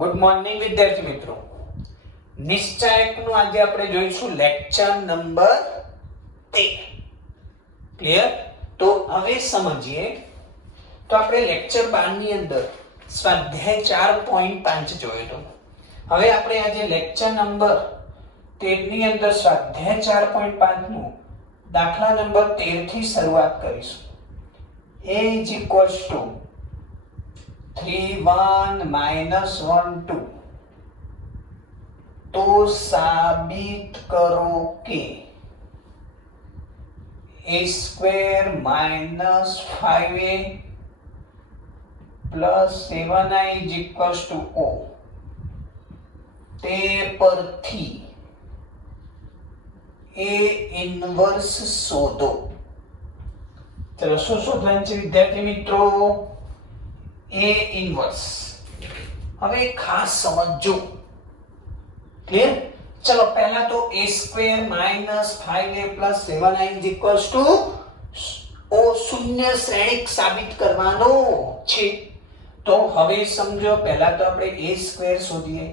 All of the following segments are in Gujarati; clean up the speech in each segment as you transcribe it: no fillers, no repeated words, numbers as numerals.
ગુડ મોર્નિંગ વિદ્યાર્થી મિત્રો. નિશ્ચાયકનું આજે આપણે જોઈશું લેક્ચર નંબર 13. ક્લિયર? તો હવે સમજીએ. તો આપણે લેક્ચર 12 ની અંદર સ્વાધ્યાય 4.5 જોયેલો. હવે આપણે આજે લેક્ચર નંબર 13 ની અંદર સ્વાધ્યાય 4.5 નું દાખલા નંબર 13 થી શરૂઆત કરીશું. a is equals to 3 1 minus 1 2. तो साबित करो कि a square minus 5a plus 7i is equals to o. તે પરથી a inverse શોધો. ચલો શું શોધવાનું છે વિદ્યાર્થી મિત્રો? a inverse. હવે ખાસ સમજો. ક્લિયર? ચલો પહેલા તો a square minus 5a plus 7i is equals to o શૂન્ય શ્રેણિક સાબિત કરવાનો છે. તો હવે સમજો પહેલા તો આપણે a square શોધીએ.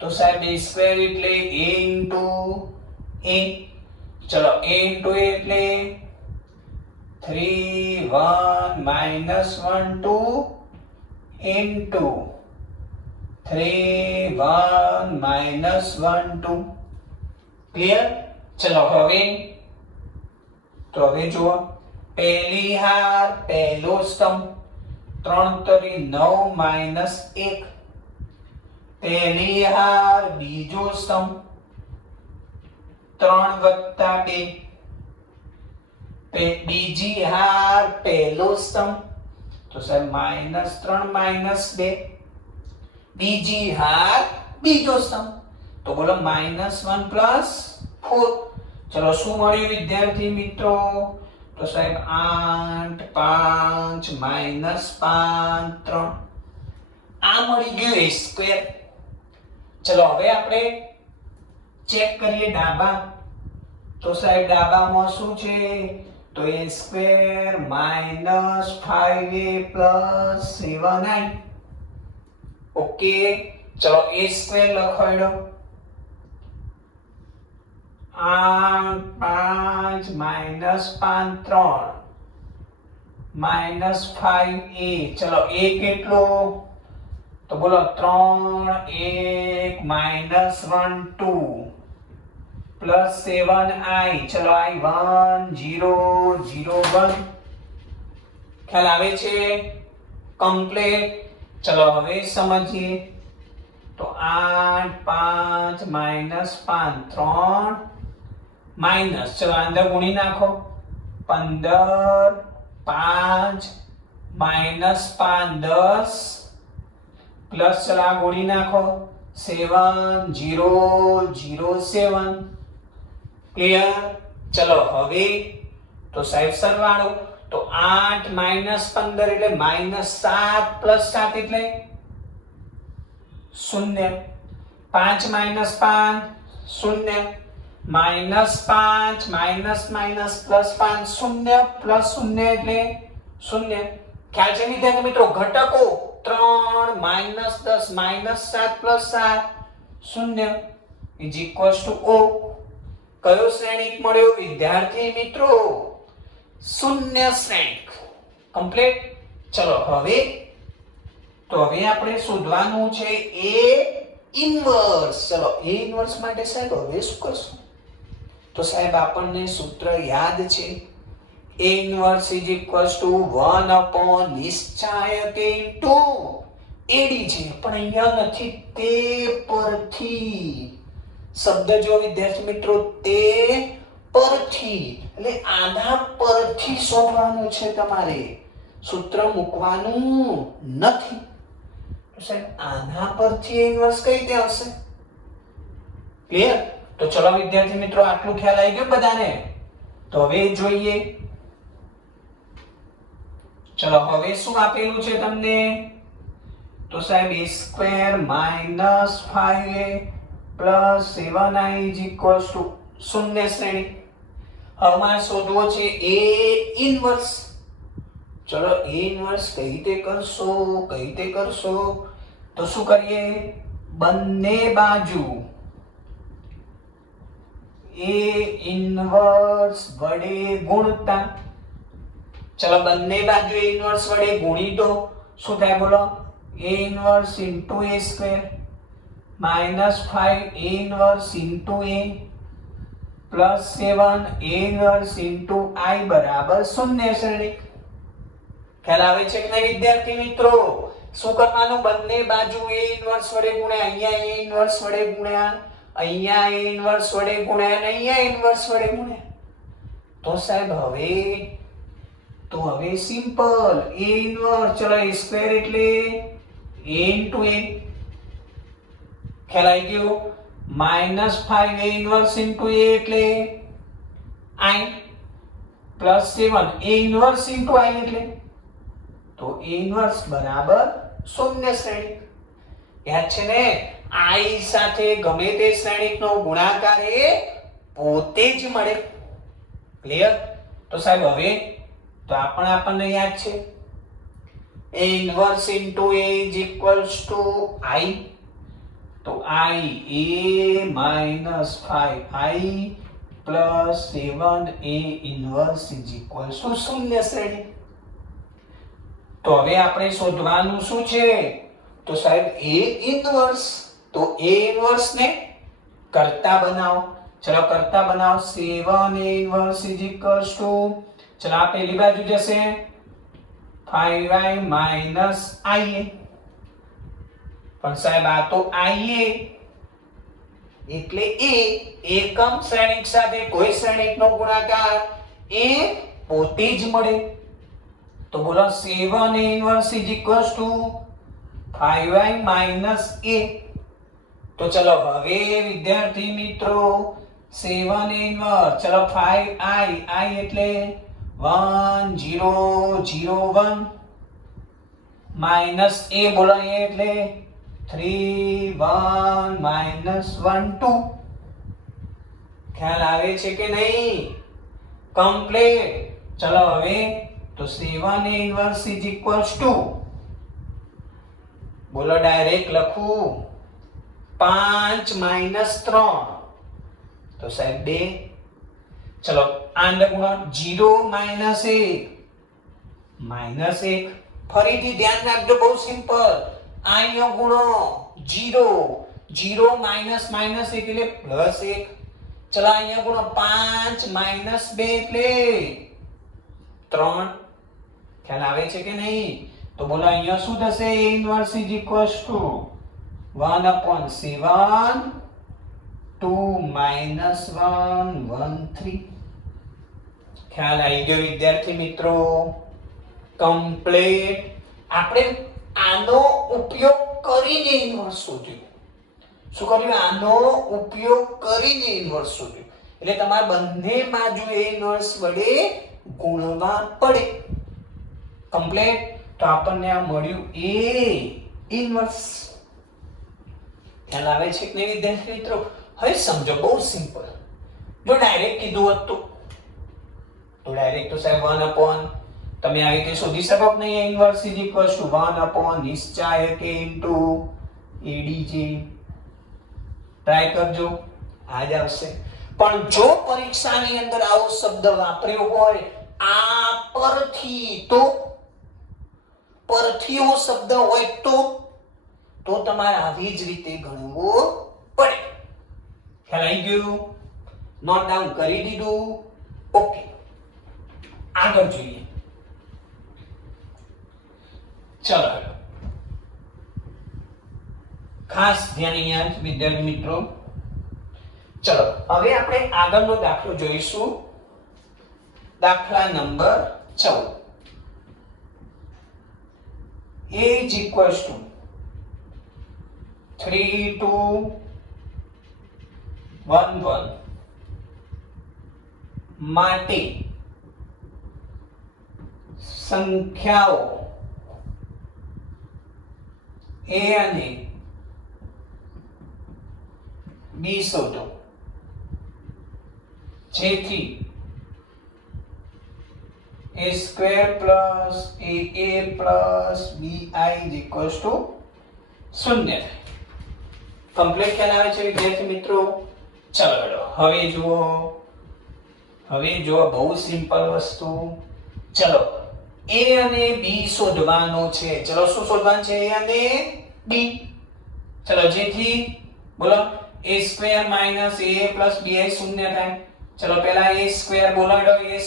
તો સાહેબ a square એટલે a into a. ચલો a into a એટલે 3 1 minus 1 2 into 3 1 minus 1 2. ક્લિયર? ચલો હવે જુઓ, પહેલી હાર પહેલો સ્તંભ 3 તરી 9 minus 1. પહેલી હાર બીજો સ્તંભ 3 વત્તા 2. બીજી હાર પહેલો સ્તંભ તો સાહેબ -3 -2. બીજી હાર બીજો સ્તંભ તો બોલો -1 + 4. ચલો શું મળ્યું વિદ્યાર્થી મિત્રો? તો સાહેબ 8 5 -5 3. આ મળી ગયું a સ્ક્વેર. ચલો હવે આપણે ચેક કરીએ ડાબા. તો સાહેબ ડાબામાં શું છે? તો a square minus 5a plus 7i. Okay, ચલો a square લખાડો. 8 5 minus 5 3 minus 5a. ચલો a કેટલો? તો બોલો 3 1 minus 1 2 plus 7i. ચલો i 1 0 0 1. ખ્યાલ આવે છે? કમ્પ્લીટ. ચલો હવે સમજીએ. તો 8 5 minus 5 3 minus, ચલો અંદર ગુણી નાખો. 15 5 minus 5 10 plus ચલો આ ગુણી નાખો 7 0 0 7. ક્લિયર? ચલો હવે તો સાહેબ સરવાળો. તો 8 -15 એટલે -7 + 7 એટલે 0. 5 - 5 0. -5 - +5 0 + 0 એટલે 0. ખ્યાલ છે વિદ્યાર્થી મિત્રો? ઘટકો 3 -10 -7 + 7 0 is equals to o. કયો શ્રેણિક મળ્યો વિદ્યાર્થી મિત્રો? શૂન્ય શ્રેણિક. કમ્પ્લીટ. ચલો હવે આપણે શોધવાનું છે a ઇન્વર્સ. ચલો a ઇન્વર્સ માટે સાહેબ હવે શું કરશું? તો સાહેબ આપણને સૂત્ર યાદ છે. a inverse is equals to 1 નિશ્ચાયક into ad છે પણ અહીંયા નથી. તે પરથી શબ્દ જો વિદ્યાર્થી મિત્રો, તે પરથી એટલે આના પરથી શોધવાનું છે. તમારે સૂત્ર મૂકવાનું નથી. તો સાહેબ આના પરથી ઇન્વર્સ કઈ રીતે આવશે? ક્લિયર? તો ચલો વિદ્યાર્થી મિત્રો આટલું ખ્યાલ આવી ગયો બધાને? તો હવે જોઈએ. ચલો હવે શું આપેલું છે તમને? તો સાહેબ a square minus 5a plus 7i is equals to શૂન્ય શ્રેણી. હવે મારે શોધવો છે a ઇન્વર્સ. ચલો a ઇન્વર્સ કઈ રીતે કરશો? તો શું કરીએ, બંને બાજુ એ ઇન્વર્સ વડે ગુણતા, ચલો બંને બાજુ એ ઇન્વર્સ વડે ગુણી દો, શું થાય બોલો, a inverse into a square minus 5 a inverse into a plus 7 a inverse into i બરાબર 0 શ્રેણિક. ખ્યાલ આવે છે કે નહીં વિદ્યાર્થી મિત્રો? શું કરવાનું, બંને બાજુ a ઇન્વર્સ વડે ગુણ્યા, અહીંયા a ઇન્વર્સ વડે ગુણ્યા, અહીંયા a ઇન્વર્સ વડે ગુણ્યા અને અહીંયા ઇન્વર્સ વડે ગુણ્યા. તો સાહેબ હવે સિમ્પલ a ઇન્વર્સ, ચલો a સ્ક્વેર એટલે a ઇન્ટુ a, ખ્યાલ આવી ગયો, minus 5 a inverse into a એટલે i plus 7 a inverse into i એટલે તો a ઇન્વર્સ બરાબર 0 શ્રેણિક. યાદ છે ને, i સાથે ગમે તે શ્રેણિકનો ગુણાકાર એ પોતે જ મળે. ક્લિયર? તો સાહેબ હવે તો આપણને યાદ છે a inverse into a is equals to i, તો i a minus 5i plus 7a inverse is equals to 0 શ્રેણિક. તો હવે આપણે શોધવાનું શું છે, તો સાહેબ a ઇન્વર્સ, તો a ઇન્વર્સ ને કરતા બનાવો, ચલો કરતા બનાવો, 7a inverse is equals to, ચલો આ પહેલી બાજુ જશે 5i માઇનસ ia, પણ સાહેબ આ તો ia એટલે a, એકમ શ્રેણિક સાથે કોઈ શ્રેણિકનો ગુણાકાર એ પોતે જ મળે. તો બોલો 7a inverse is equals to 5i minus a. તો ચલો હવે વિદ્યાર્થી મિત્રો 7a ઇન્વર્સ, ચલો 5i, i એટલે 1 0 0 1 માઇનસ a, બોલો a એટલે 3 1 માઇનસ 1 2. ખ્યાલ આવે છે કે નહીં? કમ્પ્લીટ. ચલો હવે તો 7a inverse is equals to, બોલો ડાયરેક્ટ લખું 5 માઇનસ 3, તો સાહેબ 2. ચલો આંડ ગુણો 0 માઇનસ 1 માઇનસ 1. ફરીથી ધ્યાન રાખજો, બહુ સિમ્પલ. આનો ગુણો 0 0 માઇનસ માઇનસ 1 એટલે પ્લસ 1. ચલો અહીંયા ગુણો 5 માઇનસ 2 એટલે 3. ખ્યાલ આવે છે કે નહીં? તો બોલો અહીંયા શું થશે, a inverse is equals to 1/7 2 minus 1 1 3. ખ્યાલ આવી ગયો વિદ્યાર્થી મિત્રો? કમ્પ્લીટ. આપણે આનો ઉપયોગ કરીને ઇન્વર્સ શોધ્યું. શું કર્યું? આનો ઉપયોગ કરીને ઇન્વર્સ શોધ્યું. એટલે તમારે બંને બાજુ એ ઇન્વર્સ વડે ગુણવા પડે. કમ્પ્લીટ. તો આપણને આ મળ્યું a ઇન્વર્સ. ખ્યાલ આવે છે કે નહીં વિદ્યાર્થી મિત્રો? હવે સમજો, બહુ સિમ્પલ. જો ડાયરેક્ટ કીધું હોત તો ડાયરેક્ટ તો સાહેબ 1 તમે આવી રીતે શોધી શકો કે નહીં, inverse is equals to 1 નિશ્ચાયક a into adj. Try કરજો, આ જ આવશે. પણ જો પરીક્ષાની અંદર આવો શબ્દ વાપર્યો હોય આ પરથી, તો પરથી એવો શબ્દ હોય તો તમારે આવી જ રીતે ગણવું પડે. ખ્યાલ આવી ગયું? નોટ ડાઉન કરી દીધું? ઓકે, આગળ જોઈએ. ચલો ખાસ ધ્યાન અહીંયા વિદ્યાર્થી મિત્રો. ચલો હવે આપણે આગળનો દાખલો જોઈશું. દાખલા number 14. a is equals to 3 2 1 1 માટે સંખ્યાઓ a અને b શોધો, જેથી a square plus aa plus bi is equals to શૂન્ય થાય. કમ્પ્લીટ ખ્યાલ આવે છે વિદ્યાર્થી મિત્રો? ચલો બેટો હવે જુઓ બહુ સિમ્પલ વસ્તુ. ચલો a અને b શોધવાનો છે. ચલો શું શોધવાનું છે? a અને b. ચલો જેથી બોલો a² - a + bi શૂન્ય થાય. ચલો પહેલા a² બોલો બેટો a².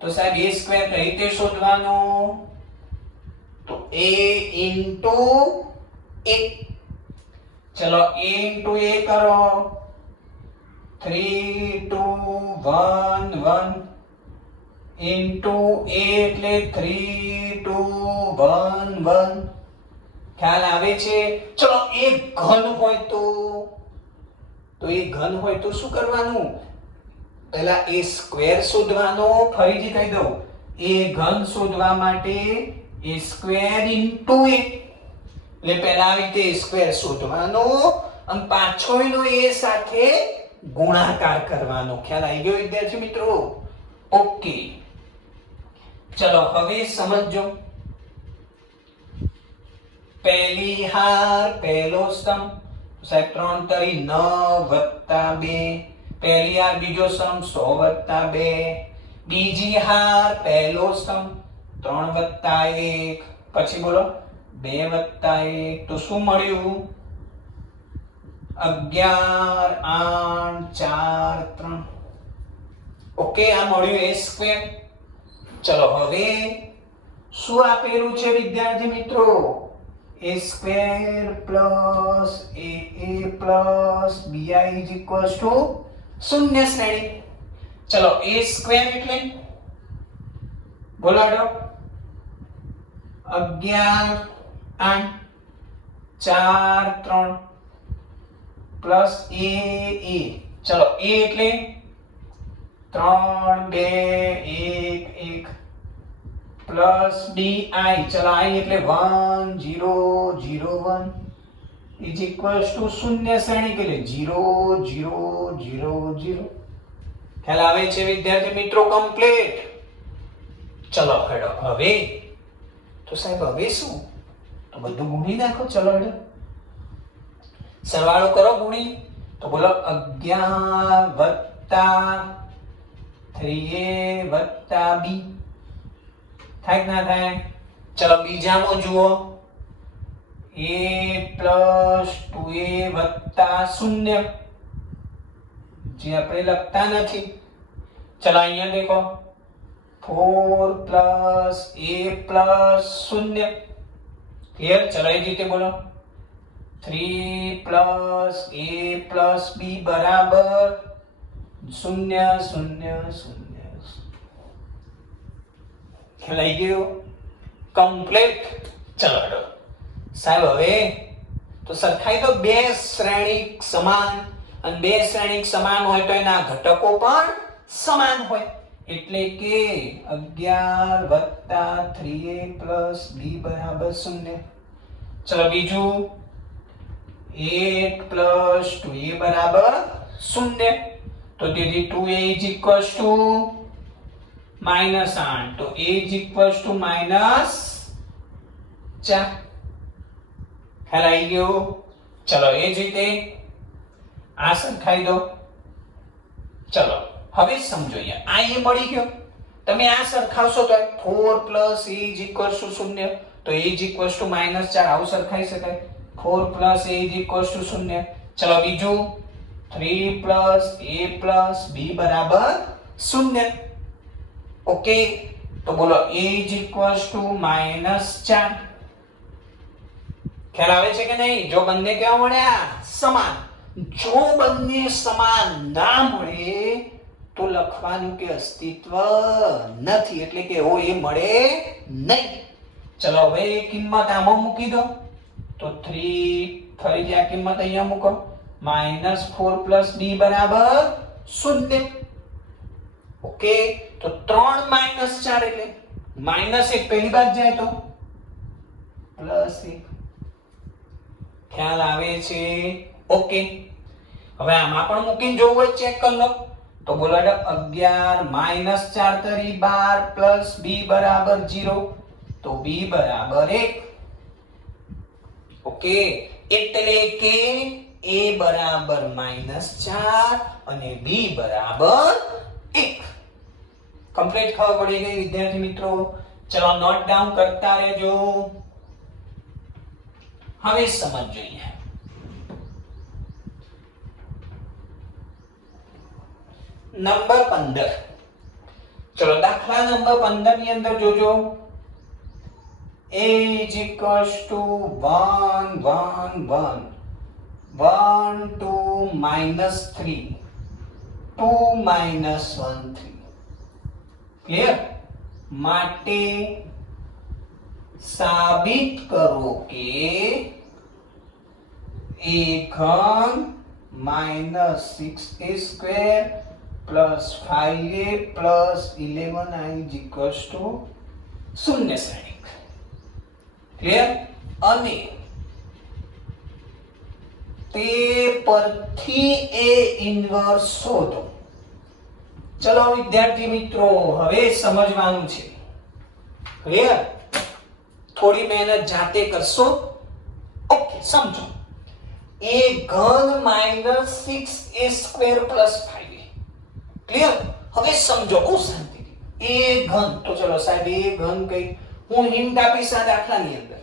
તો સાહેબ a² કઈ રીતે શોધવાનો? તો a into a. ચલો a into a કરો. 3 2 1 1 into a એટલે 3 2 1 1. ખ્યાલ આવે છે? ચલો એ ઘન હોય તો એ ઘન હોય તો શું કરવાનું? પહેલા a² શોધવાનો. ફરીથી કહી દઉં, એ ઘન શોધવા માટે a² into a. એટલે પહેલા આવી રીતે a² શોધવાનો અને પાછળનો a સાથે ગુણાકાર કરવાનો. ખ્યાલ આવી ગયો વિદ્યાર્થી મિત્રો? ઓકે. ચલો હવે સમજો. પહેલી હાર પહેલો સ્તંભ સાહેબ 3 તરી 9 + 2. પહેલી હાર બીજો સ્તંભ 100 + 2. બીજી હાર પહેલો સ્તંભ 3 + 1. પછી બોલો 2 + 1. તો શું મળ્યું? 11 8 4 3. ઓકે, આ મળ્યું a². ચલો હવે શું આપેલું છે વિદ્યાર્થી મિત્રો? a² + aa + bi = શૂન્ય શ્રેણી. ચલો a² એટલે બોલો 11 8 4 3 પ્લસ a. ચલો a એટલે 3 2 1 1 પ્લસ bi. ચલો i એટલે 1 0 0 1 = શૂન્ય શ્રેણી કે 0 0 0 0. ખ્યાલ આવે છે વિદ્યાર્થી મિત્રો? કમ્પ્લીટ. ચલો હેડો હવે તો સાહેબ હવે શું? તો બધું ગુણી નાખો. ચલો હેડો સરવાળો કરો ગુણી. તો બોલો 11 + 3a + b થાય કે ના થાય? ચલો બીજામાં જુઓ. a + 2a + 0 જે આપણે લખતા નથી. ચલો અહીંયા દેખો 4 + a + 0. ક્લિયર? ચલો એ રીતે બોલો 3 + a + b બરાબર 0 0 0. લઈ ગયો? કમ્પ્લીટ. ચલો સાહેબ હવે તો સરખાઈ દો. બે શ્રેણિક સમાન અને બે શ્રેણિક સમાન હોય તો એના ઘટકો પણ સમાન હોય. એટલે કે 11 + 3a + b = 0. ચલો બીજું 8 + 2a = 0. તો તેથી 2a = -8. તો a = -4. ખ્યાલ આવી ગયો? ચલો એ જ રીતે આ સરખાઈ દો. ચલો હવે સમજો. આ એ મળી ગયો. તમે આ સરખાવશો તો 4 + a = 0. તો a = -4. આવું સરખાઈ શકાય. 4 + a = 0. ચલો બીજું 3 + a + b = 0. ઓકે. તો બોલો a = -4. ખ્યાલ આવે છે કે નહીં? જો બંને કેવા મળ્યા? સમાન. જો બંને સમાન ના મળે તો લખવાનું કે અસ્તિત્વ નથી. એટલે કે ઓ એ મળે નહીં. ચલો હવે કિંમત આમાં મૂકી દો. તો 3 ફરીથી આ કિંમત અહીંયા મૂકો. -4 + b = 0. ઓકે. તો 3 - 4 એટલે -1 પહેલી બાદ જાય તો +1. ખ્યાલ આવે છે? ઓકે. હવે આમાં પણ મૂકીને જોવું હોય ચેક કરી લો. તો બોલો 11 - 4 તરી 12 + b = 0. તો b = 1. ઓકે, એટલે કે a બરાબર -4 અને b બરાબર 1. કમ્પ્લીટ ખબર પડી ગઈ વિદ્યાર્થી મિત્રો? ચલો નોટ ડાઉન કરતા રહેજો. હવે સમજ જોઈએ. નંબર 15. ચલો દાખલા નંબર 15 ની અંદર જોજો. a is equals to 1 1 1 1 2 -3 2 -1 3. Clear? માટે સાબિત કરો કે a ઘન -6a square plus 5a plus 11i is equals to 0 શ્રેણિક. ક્લિયર? અને તે પરથી a ઇન્વર્સ શોધો. ચલો વિદ્યાર્થી મિત્રો, હવે સમજવાનું છે. ક્લિયર? થોડી મહેનત જાતે કરશો. ઓકે, સમજો. a ઘન -6a square plus 5a. Clear? હવે સમજો બહુ શાંતિથી. a ઘન, તો ચલો સાહેબ a ઘન કઈ હું હિન્ટ આપીશ આ દાખલાની અંદર.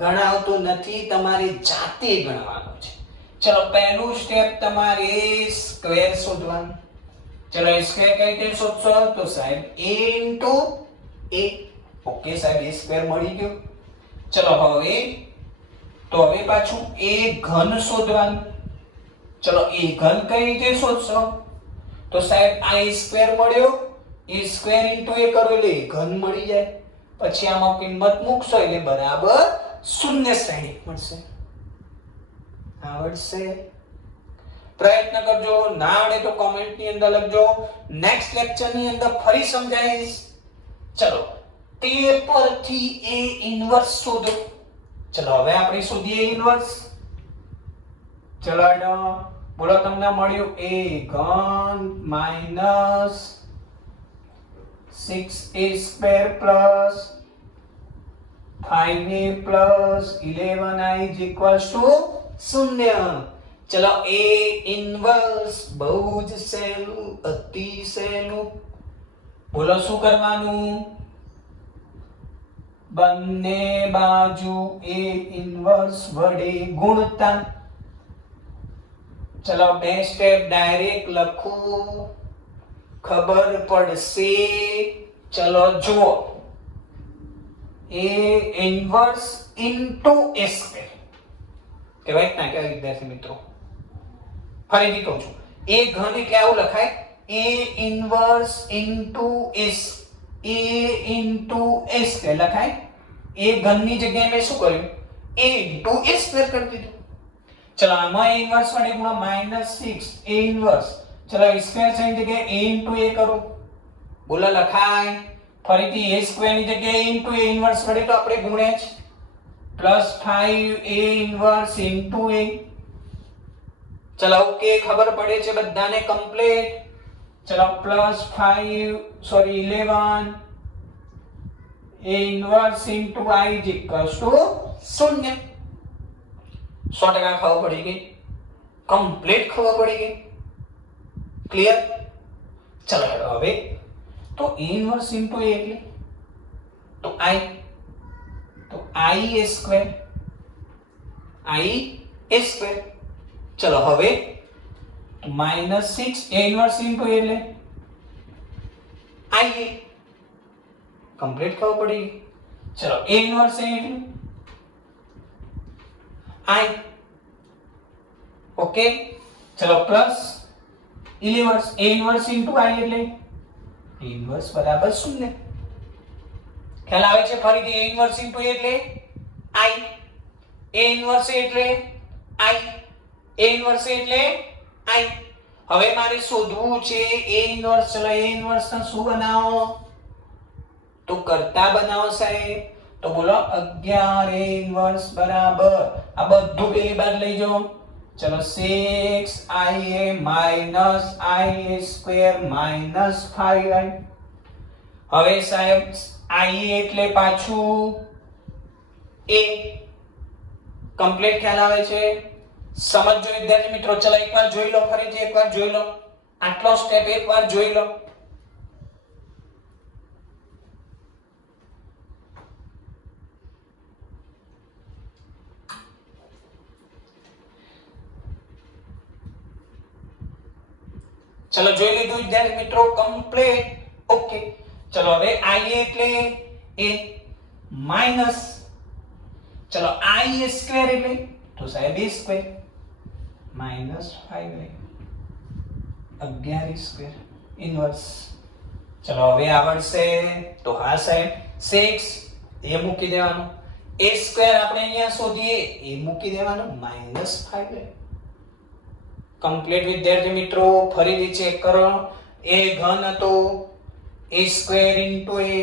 ગણાવતો નથી, તમારે જાતે ગણવાનું છે. ચલો પહેલું સ્ટેપ તમારે સ્ક્વેર શોધવાનું. ચલો સ્ક્વેર કઈ રીતે શોધશો? તો સાહેબ a into a. ઓકે સાહેબ, a સ્ક્વેર મળી ગયો. ચલો હવે પાછું a ઘન શોધવાનું. ચલો a ઘન કઈ રીતે શોધશો? તો સાહેબ આ a સ્ક્વેર મળ્યો, a સ્ક્વેર into a કરો એટલે a ઘન મળી જાય. પછી આમાં કિંમત મૂકશો એટલે બરાબર 0 શ્રેણિક મળશે. આવડશે? પ્રયત્ન કરજો. ના આવડે તો કોમેન્ટ ની અંદર લખજો. નેક્સ્ટ લેક્ચર ની અંદર ફરી સમજાવીશ. ચલો તે પરથી a ઇન્વર્સ શોધો. ચલો હવે આપણે શોધીએ ઇન્વર્સ. ચલો બોલો, તમને મળ્યું a ઘન -6a square plus 5a plus 11i is equals to 0. ચલો a ઇન્વર્સ બહુ જ સહેલું, અતિ સહેલું. બોલો શું કરવાનું? બંને બાજુ a ઇન્વર્સ વડે ગુણતા. ચલો બે સ્ટેપ ડાયરેક્ટ લખું, ખબર પડશે. ચલો જુઓ, a inverse into a square કહેવાય ના કહેવાય વિદ્યાર્થી મિત્રો? ફરીથી કહું છું, a ઘન એટલે આવું લખાય, a inverse into a into a square લખાય. a ઘન ની જગ્યાએ મેં શું કર્યું? a into a સ્ક્વેર કરી દીધું. ચલો આમાં a ઇન્વર્સ વડે ગુણો -6 a ઇન્વર્સ. ચલો a સ્ક્વેર છે એની જગ્યાએ a into a કરો. બોલો લખાય? ફરીથી a સ્ક્વેર ની જગ્યાએ a into a ઇન્વર્સ વડે તો આપણે ગુણ્યા જ. Plus 5a inverse into a. ચલો ઓકે, ખબર પડે છે બધાને? કમ્પ્લીટ. ચલો plus 11 a inverse into i is equals to 0. 100% ખબર પડી ગઈ? કમ્પ્લીટ ખબર પડી ગઈ? ક્લિયર? ચલો હવે તો a ઇન્વર્સ into a એટલે તો i a સ્ક્વેર. ચલો હવે -6 a ઇન્વર્સ into a એટલે i a. કમ્પ્લીટ ખબર પડી ગઈ? ચલો a ઇન્વર્સ a એટલે i. ઓકે, ચલો plus 11 a inverse into i એટલે a ઇન્વર્સ બરાબર 0. ખ્યાલ આવે છે? ફરીથી a ઇન્વર્સ into a એટલે i, a ઇન્વર્સ એટલે i, a ઇન્વર્સ એટલે i. હવે મારે શોધવું છે a ઇન્વર્સ. ચલો a ઇન્વર્સ ને શું બનાવો? તો કરતા બનાવો સાહેબ. તો બોલો 11 a ઇન્વર્સ બરાબર આ બધું પેલી બાજુ લઈ જાઓ. ચલો 6ia ia સ્ક્વેર -5i. હવે સાહેબ ia એટલે પાછું a. કમ્પ્લીટ ખ્યાલ આવે છે? સમજો વિદ્યાર્થી મિત્રો. ચલો એકવાર જોઈ લો, ફરીથી એકવાર જોઈ લો, આટલો સ્ટેપ એકવાર જોઈ લો. ચલો જોઈ લીધું વિદ્યાર્થી મિત્રો કમ્પ્લીટ. ઓકે, ચલો હવે i એટલે a માઈનસ, ચલો i સ્ક્વેર એટલે તો સાહેબ a square minus 5 11 square inverse. ચલો હવે આવડશે તો હા સાહેબ 6 એ મૂકી દેવાનું, a સ્ક્વેર આપણે અહીંયા શોધીએ એ મૂકી દેવાનું માઈનસ 5. કમ્પ્લીટ વિદ્યાર્થી મિત્રો. ફરીથી ચેક કરો. a ઘન હતો, a સ્ક્વેર ઇન્ટુ a,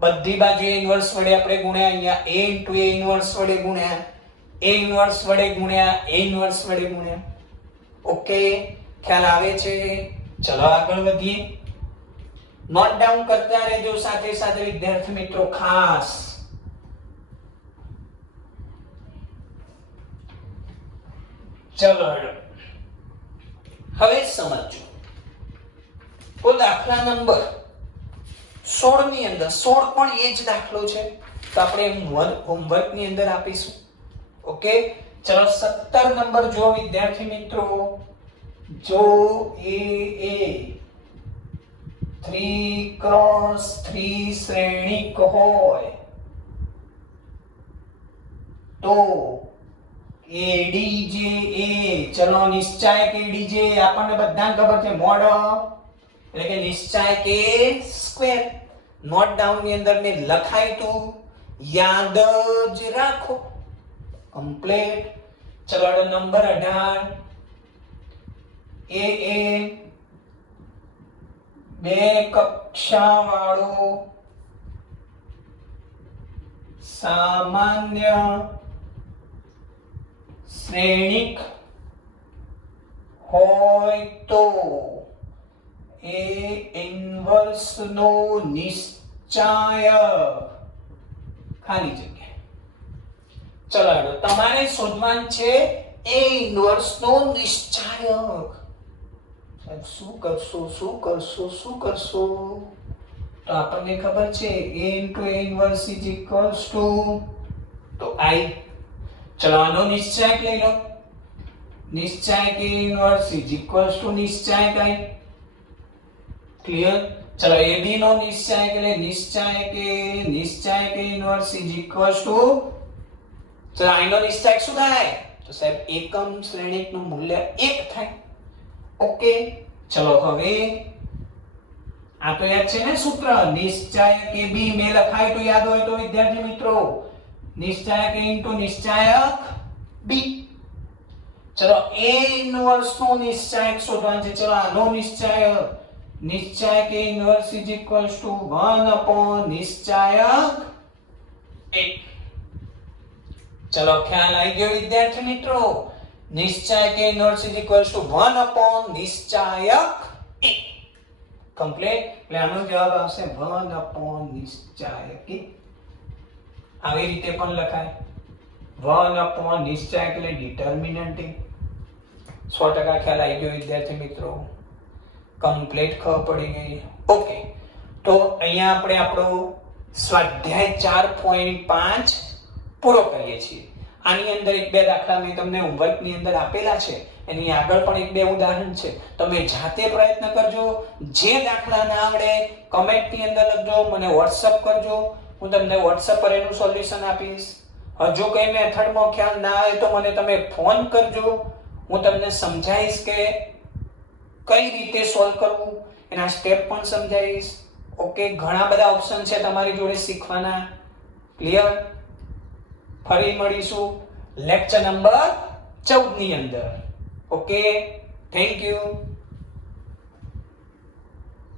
બધી બાજુએ ઇન્વર્સ વડે આપણે ગુણ્યા, અહીંયા a ઇન્ટુ a ઇન્વર્સ વડે ગુણ્યા, a ઇન્વર્સ વડે ગુણ્યા, a ઇન્વર્સ વડે ગુણ્યા. ઓકે, ખ્યાલ આવે છે? ચલો આગળ વધીએ. નોટ ડાઉન કરતા રહેજો સાથે સાથે વિદ્યાર્થી મિત્રો ખાસ. ચલો હવે સમજો. તો દાખલા નંબર 16 ની અંદર 16 પણ એ જ દાખલો છે, તો આપણે હોમવર્ક ની અંદર આપીશું. ઓકે, ચલો 17 નંબર જો વિદ્યાર્થી મિત્રો. જો એ 3x3 શ્રેણિક હોય તો ADJ એ, ચલો નિશ્ચાયક ADJ આપણને બધાને ખબર છે મોડ એટલે કે નિશ્ચાયક a સ્ક્વેર. નોટ ડાઉન ની અંદર મેં લખાય તો યાદ જ રાખો. કમ્પ્લીટ. ચલો નંબર 18 એ બે કક્ષા વાળો સામાન્ય શ્રેણિક હોય તો એ ઇન્વર્સ નો નિશ્ચાયક ખાલી જગ્યા. ચલો તમારે શોધવાનું છે એ ઇન્વર્સ નો નિશ્ચાયક. શું કરશો શું કરશો શું કરશો? તો આપણને ખબર છે a into a inverse is equals to તો i. ચલો આનો નિશ્ચાયક લઈ લો. નિશ્ચાયક a inverse is equals to નિશ્ચાયક i. Clear? ચલો ab નો નિશ્ચાયક એટલે નિશ્ચાયક a inverse is equals to, ચલો i નો નિશ્ચાયક શું થાય? તો સાહેબ એકમ શ્રેણિક નું મૂલ્ય 1 થાય. ઓકે, ચલો હવે આ તો યાદ છે ને સૂત્ર? નિશ્ચાયક ab મેં લખાય તો યાદ હોય તો વિદ્યાર્થી મિત્રો નિશ્ચાયક a into નિશ્ચાયક b. ચલો a ઇન્વર્સ નો નિશ્ચાયક શોધવાનો છે. ચલો આનો નિશ્ચાયક a inverse is equals to 1 upon નિશ્ચાયક a. ચલો ખ્યાલ આવી ગયો વિદ્યાર્થી મિત્રો? નિશ્ચાયક a inverse is equals to 1 upon નિશ્ચાયક a. Complete. એટલે આનો જવાબ આવશે 1 upon નિશ્ચાયક a. આવી રીતે પણ લખાય 1 upon નિશ્ચાયક એટલે ડિટર્મિનન્ટ a. 100% ખ્યાલ આવી ગયો વિદ્યાર્થી મિત્રો? કમ્પ્લીટ ખબર પડી ગઈ. ઓકે, તો અહીંયા આપણે આપણો સ્વાધ્યાય 4.5 પૂરો કરીએ છીએ. આની અંદર એક બે દાખલા મેં તમને હોમવર્કની અંદર આપેલા છે, એની આગળ પણ એક બે ઉદાહરણ છે. તમે જાતે પ્રયત્ન કરજો. જે દાખલા ના આવડે કમેન્ટની અંદર લખજો, મને WhatsApp કરજો, હું તમને WhatsApp પર એનું સોલ્યુશન આપીશ. હજુ કઈ મેથડમાં ખ્યાલ ના આવે તો મને તમે ફોન કરજો, હું તમને સમજાવીશ કે કઈ રીતે સોલ્વ કરવું, એના સ્ટેપ પણ સમજાવીશ. ઓકે, ઘણા બધા ઓપ્શન છે તમારી જોડે શીખવાના. ક્લિયર? ફરી મળીશું લેક્ચર નંબર 14 ની અંદર. Okay, thank you.